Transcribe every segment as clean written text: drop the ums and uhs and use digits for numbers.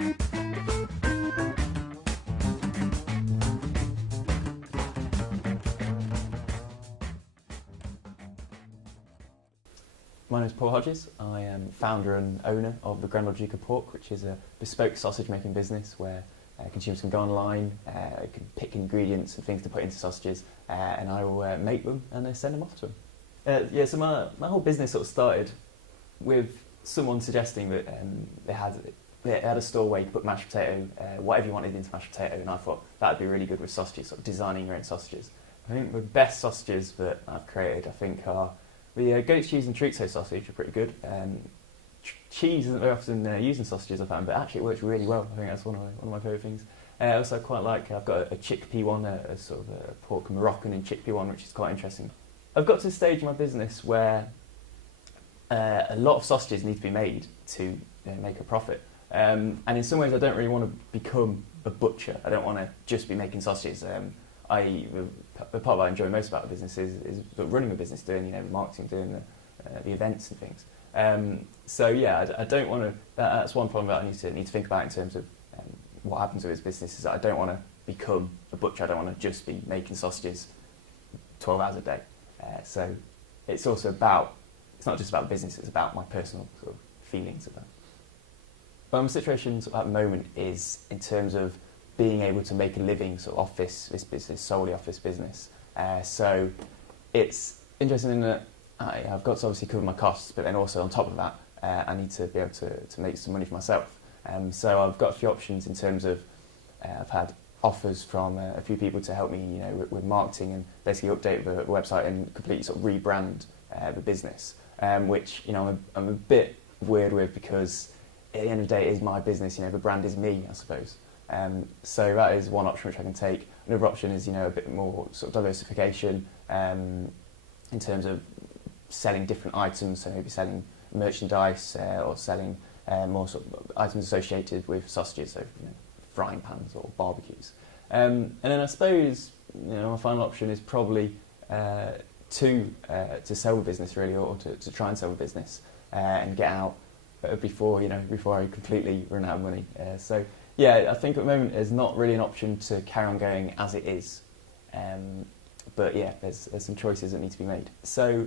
My name is Paul Hodges. I am founder and owner of the Grand Duke of Pork, which is a bespoke sausage making business where consumers can go online, can pick ingredients and things to put into sausages, and I will make them and send them off to them. So my whole business sort of started with someone suggesting that they had a store where you could put mashed potato, whatever you wanted into mashed potato, and I thought that would be really good with sausages, sort of designing your own sausages. I think the best sausages that I've created, I think, are the goat's cheese and chorizo sausage are pretty good. Cheese isn't very often used in sausages, I found, but actually it works really well. I think that's one of my favourite things. Also, I quite like, I've got a chickpea one, a sort of a pork Moroccan and chickpea one, which is quite interesting. I've got to a stage in my business where a lot of sausages need to be made to make a profit. And in some ways, I don't really want to become a butcher. I don't want to just be making sausages. The part that I enjoy most about the business is running a business, doing the marketing, doing the events and things. I don't want to. That's one problem that I need to think about in terms of what happens with this business. Is that I don't want to become a butcher. I don't want to just be making sausages 12 hours a day. So it's also about. It's not just about business. It's about my personal sort of feelings about. But my situation at the moment is in terms of being able to make a living sort of off this business, solely off this business. So it's interesting in that I've got to obviously cover my costs, but then also on top of that, I need to be able to make some money for myself. So I've got a few options in terms of, I've had offers from a few people to help me, with marketing and basically update the website and completely sort of rebrand the business, which, I'm a bit weird with because at the end of the day it is my business, the brand is me, I suppose. So that is one option which I can take. Another option is, a bit more sort of diversification in terms of selling different items, so maybe selling merchandise or selling more sort of items associated with sausages, so frying pans or barbecues. And then I suppose my final option is probably to sell the business really, or to try and sell the business and get out before I completely run out of money. I think at the moment there's not really an option to carry on going as it is, but there's some choices that need to be made. So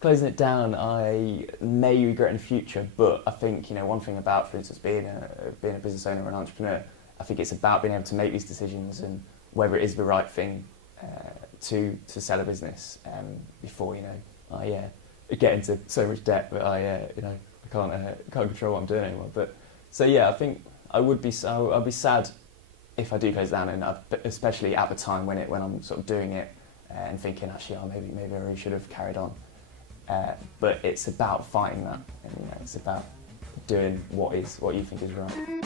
closing it down, I may regret in the future, but I think one thing about, for instance, being a business owner or an entrepreneur, I think it's about being able to make these decisions and whether it is the right thing to sell a business before I get into so much debt that I can't control what I'm doing anymore. But I think. I'd be sad if I do close down, and especially at the time when I'm sort of doing it and thinking, actually, maybe I really should have carried on. But it's about fighting that, and it's about doing what you think is right.